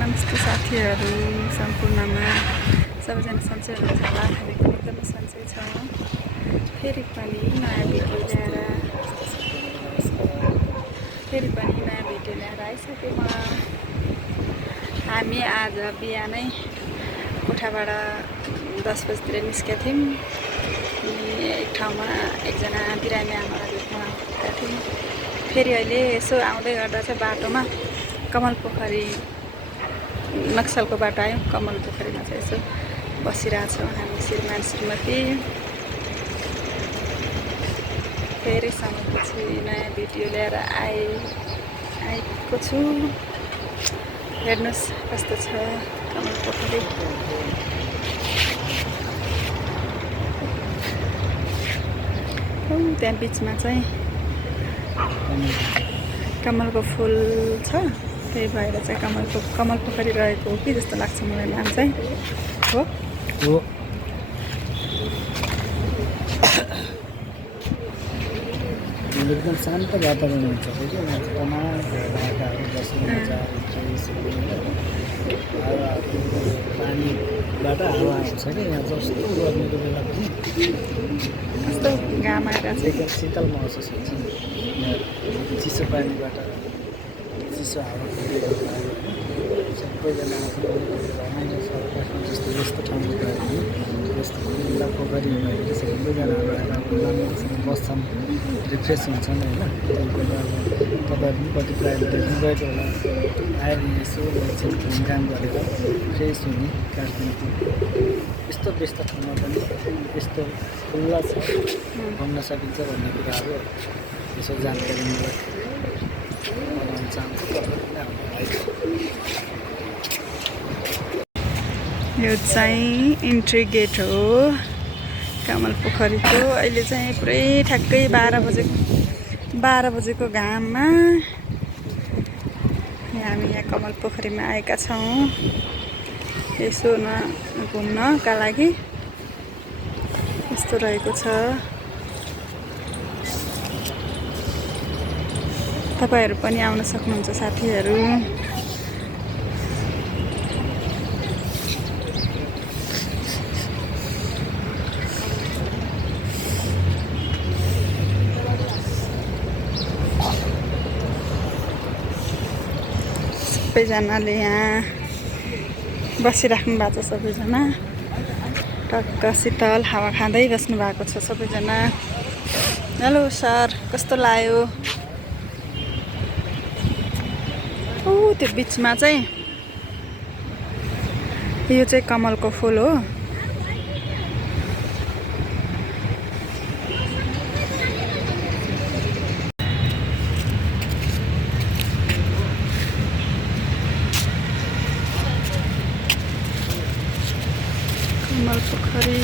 नमस्ते साथीहरू सम्पूर्णमा सबैजना सन्चै हुनुहुन्छ होला। हामी पनि एकदमै सन्चै छौँ। फेरि पनि नयाँ भिडियो ल्याएर आइसकेँ म। हामी आज बिहानै कोठाबाट 10 बजीतिर निस्केका थियौँ। एक ठाउँमा एकजना बिरामी आमालाई भेट्न आएका थियौँ। फेरि अहिले यसो आउँदै गर्दा चाहिँ बाटोमा कमल पोखरी नक्सलको बाटो आयौँ। कमल पोखरीमा चाहिँ यसो बसिरहेछौँ हामी श्रीमान श्रीमती। फेरि समयपछि नयाँ भिडियो लिएर आएको छु। हेर्नुहोस् कस्तो छ कमल पोखरी। त्यहाँ बिचमा चाहिँ कमलको फुल छ। त्यही भएर चाहिँ कमल पोखरी रहेको हो कि जस्तो लाग्छ मलाई। नाम चाहिँ हो एकदम शान्त वातावरण हुन्छ कि तमाम बाटाहरू बस्नु मजा पानीबाट हावा हुन्छ कि यहाँ जस्तो गर्नेको बेला पनि कस्तो घाम आइरहेको छ। शीतल महसुस हुन्छ। यहाँ चिसो पानीबाट चिसो हावा सबैजना आफ्नो रमाइलो छ। जस्तो यस्तो ठाउँमा गयो भने यस्तो खुल्ला पोखरी भएर सबैजना आएर राम्रोसँग बस्छन्, रिफ्रेस हुन्छन् होइन। त्यही भएर अब तपाईँहरू पनि कति प्रायः देख्नुभएको होला। आएर यसो एकछिन घुमघाम गरेर फ्रेस हुने काठमाडौँ यस्तो व्यस्त ठाउँमा पनि यस्तो खुल्ला छ, घुम्न सकिन्छ भन्ने कुराहरू यसो जानकारी मलाई बनाउन चाहन्छु। यो चाहिँ इन्ट्री गेट हो कमल पोखरीको। अहिले चाहिँ पुरै ठ्याक्कै 12 बजेको घाममा हामी यहाँ कमल पोखरीमा आएका छौँ यसो घुम्नका लागि। यस्तो रहेको छ। तपाईहरू पनि आउन सक्नुहुन्छ साथीहरू। सबैजनाले यहाँ बसिराख्नु भएको छ। सबैजना टक्क शीतल हावा खाँदै बस्नु भएको छ सबैजना। हेलो सर, कस्तो लाग्यो? त्यो बिचमा चाहिँ यो चाहिँ कमलको फुल हो। कमल पोखरी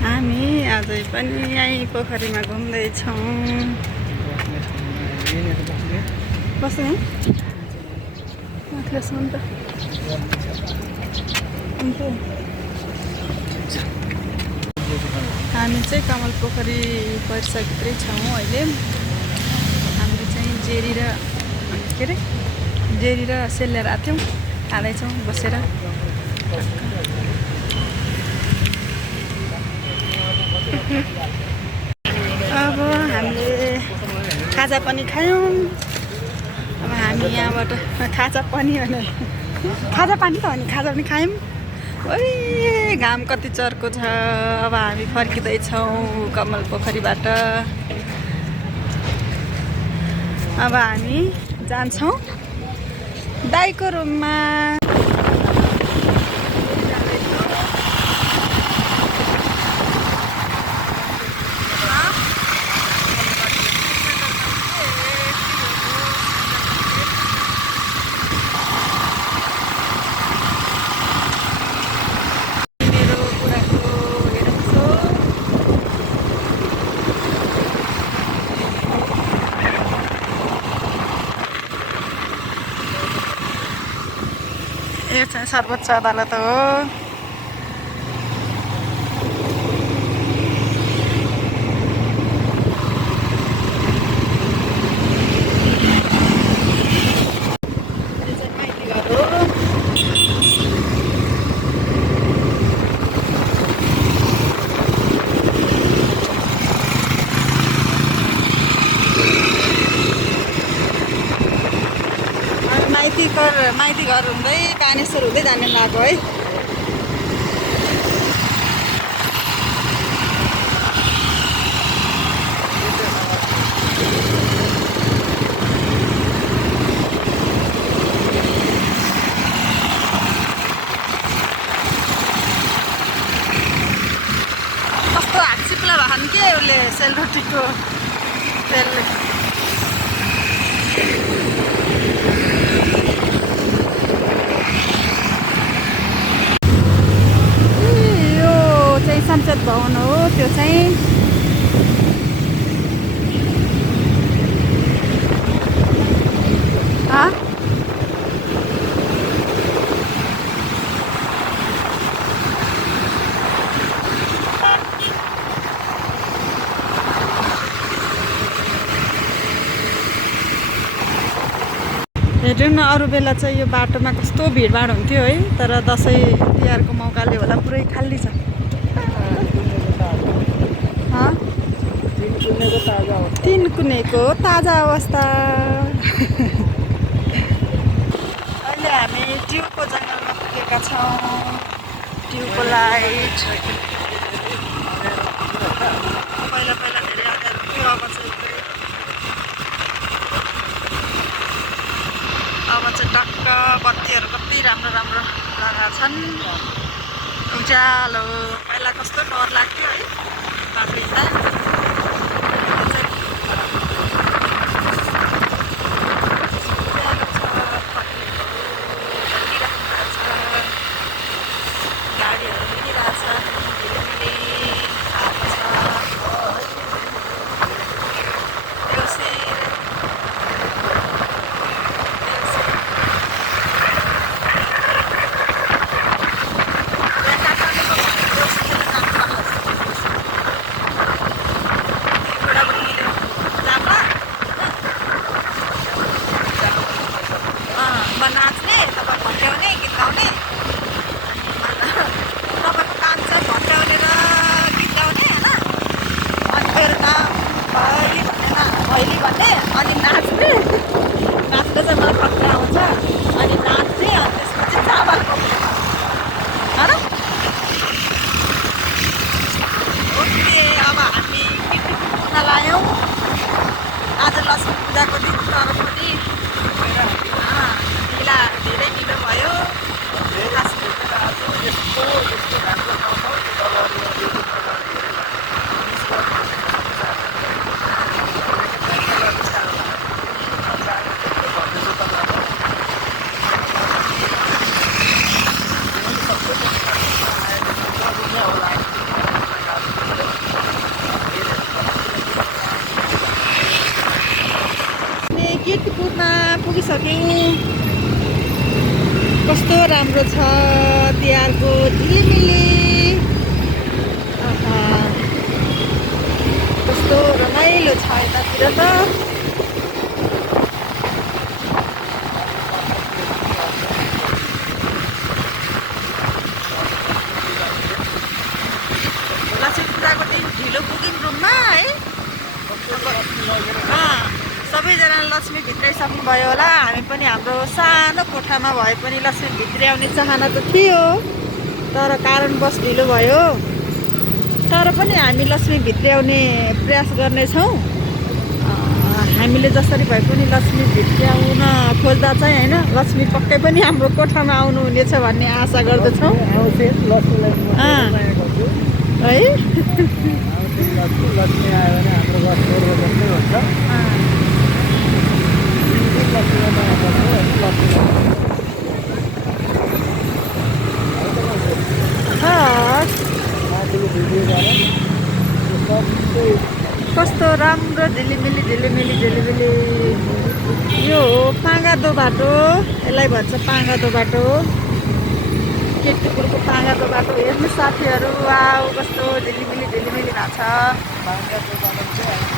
हामी अझै पनि यहीँ पोखरीमा घुम्दैछौँ। बस्नु हामी चाहिँ कमल पोखरी परिसरभित्रै छौँ अहिले। हामीले चाहिँ जेरी र सेल लिएर आएको थियौँ। खाँदैछौँ बसेर। अब हामीले खाजा पनि खायौँ। अब हामी यहाँबाट खाजा पानी त हो नि, खाजा पनि खायौँ। ओइ घाम कति चर्को छ। अब हामी फर्किँदैछौँ कमल पोखरीबाट। अब हामी जान्छौँ दाइको रुममा। यो चाहिँ सर्वोच्च अदालत हो। यो चाहिँ माइती घर हो। माइती घर हुँदै कानेश्वर हुँदै जाने लाग्यो है। कस्तो हाक्सिप्ला भएन के उसले सेलरोटीको तेलले। संसद भवन हो त्यो चाहिँ। हेर्नु न अरू बेला चाहिँ यो बाटोमा कस्तो भिडभाड हुन्थ्यो है, तर दसैँ तिहारको मौकाले होला पुरै खाली छ। तीन कुनेको ताजा अवस्था। अहिले हामी ट्युबको जङ्गलमा पुगेका छौँ। ट्युबको लाइट पहिला पहिला धेरै अगाडि थियो, अब चाहिँ टक्क बत्तीहरू कति राम्रो राम्रो लगाएका छन्। उज्यालो पहिला कस्तो डर लाग्थ्यो है बाटो हिँड्दा। नाच्ने तपाईँ भट्याउने गीत गाउने, तपाईँको काम छ भट्याउने र गीत गाउने होइन। अनि बेलुका भैली भन्ने अनि नाच्ने चाहिँ मलाई पक्का आउँछ। अनि नाच्ने अनि त्यसपछि चावल पकाउने होइन। ओके, अब हामी पिकनिक पुग्न लाग्यौँ। आज लक्ष्मी पूजाको दिन तर पनि धेरै ढिलो भयो। कीर्तिपुरमा पुगिसक्यौँ। कस्तो राम्रो छ तिहारको झिलिमिली। कस्तो रमाइलो छ यतातिर त। लक्ष्मी पूजाको दिन ढिलो पुग्यौँ रुममा है। सबैजना लक्ष्मी भित्राइसक्नु भयो होला। हामी पनि हाम्रो सानो कोठामा भए पनि लक्ष्मी भित्र्याउने चाहना त थियो, तर कारणवश ढिलो भयो। तर पनि हामी लक्ष्मी भित्र्याउने प्रयास गर्नेछौँ। हामीले जसरी भए पनि लक्ष्मी भित्र्याउन खोज्दा चाहिँ होइन, लक्ष्मी पक्कै पनि हाम्रो कोठामा आउनुहुनेछ भन्ने आशा गर्दछौँ है। कस्तो राम्रो झिलिमिली झिलिमिली झिलिमिली। यो हो पाँगादो बाटो, यसलाई भन्छ पाँगादो बाटो। केटीपुरको पाँगाको बाटो हेर्नु साथीहरू वाउ कस्तो झिलिमिली भएको छ। भाङ्गाको बाटो चाहिँ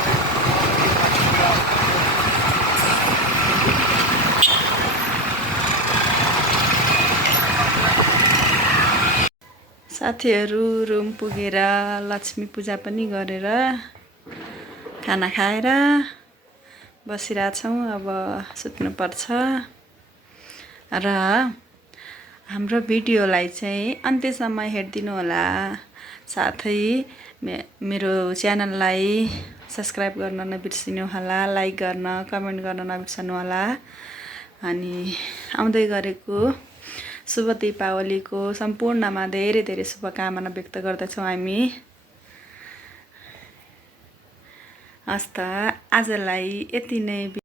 साथीहरू रुम पुगेर लक्ष्मी पूजा पनि गरेर खाना खाएर बसिरहेछौँ। अब सुत्नुपर्छ र हाम्रो भिडियोलाई चाहिँ अन्त्यसम्म हेरिदिनु होला। साथै मेरो च्यानललाई सब्सक्राइब गर्न नबिर्सिनु होला, लाइक गर्न कमेन्ट गर्न नबिर्सनु होला। अनि आउँदै गरेको शुभ दीपावलीको सम्पूर्णमा धेरै धेरै शुभकामना व्यक्त गर्दछौँ हामी। हस् त आजलाई यति नै।